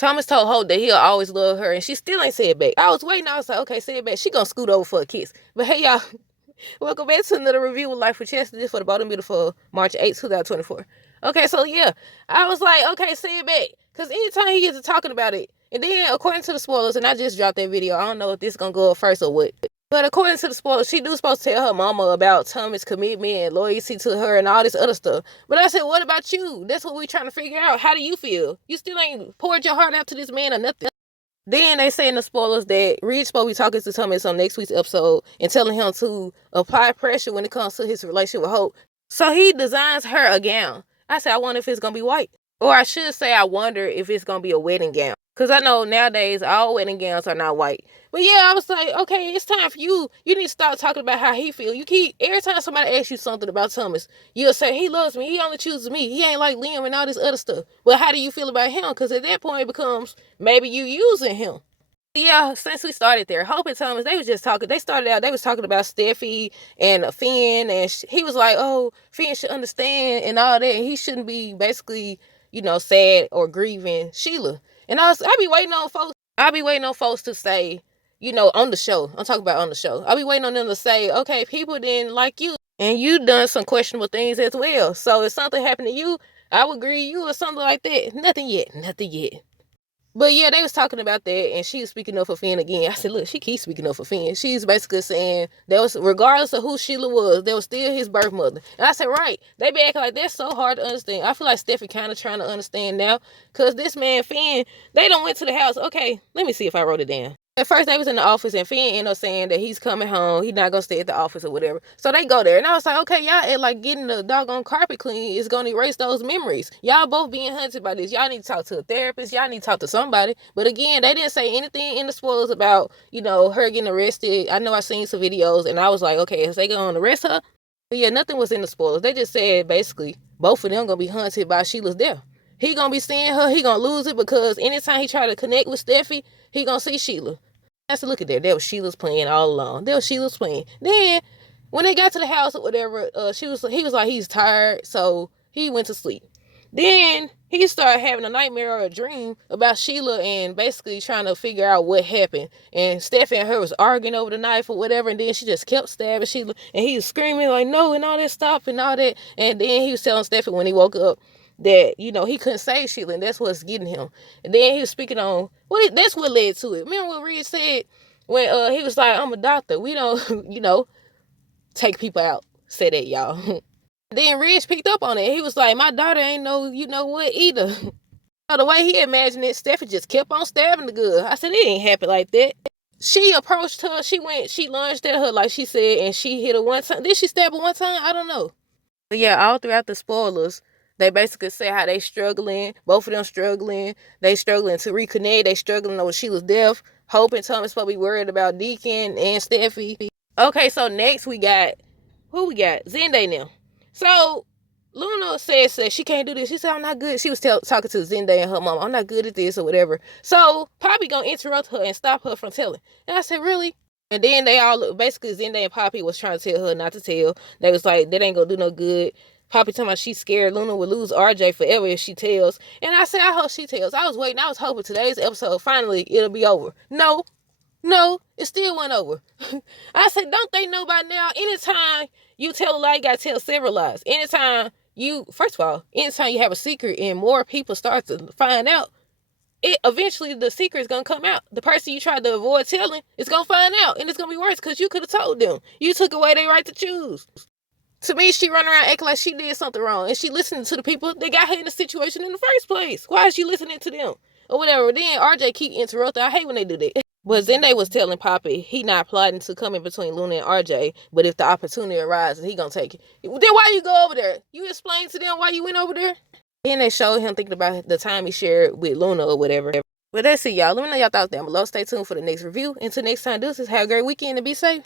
Thomas told Hope that he'll always love her, and she still ain't said back. I was waiting. I was like, okay, say it back. She gonna scoot over for a kiss. But hey, y'all, welcome back to another review of Life with Chester. This for the bottom middle for March 8th, 2024. Okay, so yeah, I was like, okay, say it back. Because anytime he gets to talking about it, and then according to the spoilers, and I just dropped that video, I don't know if this is gonna go up first or what. But according to the spoilers, she do supposed to tell her mama about Thomas' commitment and loyalty to her and all this other stuff. But I said, what about you? That's what we trying to figure out. How do you feel? You still ain't poured your heart out to this man or nothing. Then they say in the spoilers that Reed's supposed to be talking to Thomas on next week's episode and telling him to apply pressure when it comes to his relationship with Hope. So he designs her a gown. I said, I wonder if it's going to be white. Or I should say, I wonder if it's going to be a wedding gown. Because I know nowadays all wedding gowns are not white. But yeah, I was like, okay, it's time for you. You need to start talking about how he feel. You keep, every time somebody asks you something about Thomas, you'll say, he loves me. He only chooses me. He ain't like Liam and all this other stuff. Well, how do you feel about him? Because at that point it becomes maybe you using him. Yeah, since we started there, Hope and Thomas, they was just talking. They started out, they was talking about Steffi and Finn. And he was like, oh, Finn should understand and all that. And he shouldn't be basically, sad or grieving Sheila. And I be waiting on folks to say, on the show. I'm talking about on the show. I be waiting on them to say, okay, people didn't like you. And you done some questionable things as well. So if something happened to you, I would agree you or something like that. Nothing yet. But yeah, they was talking about that, and she was speaking up for Finn again. I said, look, she keeps speaking up for Finn. She's basically saying that was, regardless of who Sheila was, that was still his birth mother. And I said, right, they be acting like that's so hard to understand. I feel like Steffi kind of trying to understand now, because this man, Finn, they done went to the house. Okay, let me see if I wrote it down. At first, they was in the office, and Finn ended up saying that he's coming home. He's not going to stay at the office or whatever. So they go there. And I was like, okay, y'all act like getting the doggone carpet clean is going to erase those memories. Y'all both being hunted by this. Y'all need to talk to a therapist. Y'all need to talk to somebody. But again, they didn't say anything in the spoilers about, her getting arrested. I know I seen some videos, and I was like, okay, is they going to arrest her? But yeah, nothing was in the spoilers. They just said, basically, both of them going to be hunted by Sheila's death. He going to be seeing her. He going to lose it because anytime he try to connect with Steffi, he going to see Sheila. That's a look at that. That was Sheila's plan all along. That was Sheila's plan. Then, when they got to the house or whatever, he was like, he's tired, so he went to sleep. Then, he started having a nightmare or a dream about Sheila and basically trying to figure out what happened. And Steffi and her was arguing over the knife or whatever, and then she just kept stabbing Sheila, and he was screaming like, no, and all that stuff and all that. And then he was telling Steffi when he woke up that, he couldn't save Sheila, and that's what's getting him. And then he was speaking on, that's what led to it. Remember what Reed said when he was like, I'm a doctor. We don't, take people out. Say that, y'all. Then Reg picked up on it. He was like, my daughter ain't no, what either. The way he imagined it, Steffi just kept on stabbing the girl. I said, it ain't happen like that. She approached her. She lunged at her like she said, and she hit her one time. Did she stab her one time? I don't know. But yeah, all throughout the spoilers, they basically say how they struggling, both of them struggling. They struggling to reconnect. They struggling over Sheila's death. Hope and Thomas probably worried about Deacon and Steffi. Okay, so next we got, who we got? Zende now. So Luna says that she can't do this. She said, I'm not good. She was talking to Zende and her mom. I'm not good at this or whatever. So Poppy gonna interrupt her and stop her from telling. And I said, really? And then they all, basically Zende and Poppy was trying to tell her not to tell. They was like, that ain't gonna do no good. Poppy talking about she's scared Luna would lose RJ forever if she tells. And I said, I hope she tells. I was waiting. I was hoping today's episode, finally, it'll be over. No, it still went over. I said, don't they know by now, anytime you tell a lie, you got to tell several lies. Anytime you have a secret and more people start to find out, eventually the secret is going to come out. The person you tried to avoid telling is going to find out. And it's going to be worse because you could have told them. You took away their right to choose. To me, she run around acting like she did something wrong. And she listening to the people that got her in the situation in the first place. Why is she listening to them? Or whatever. Then RJ keep interrupting. I hate when they do that. But Zende was telling Poppy he not plotting to come in between Luna and RJ. But if the opportunity arises, he gonna take it. Then why you go over there? You explain to them why you went over there? Then they showed him thinking about the time he shared with Luna or whatever. But that's it, y'all. Let me know y'all thoughts down below. Stay tuned for the next review. Until next time, deuces. Have a great weekend and be safe.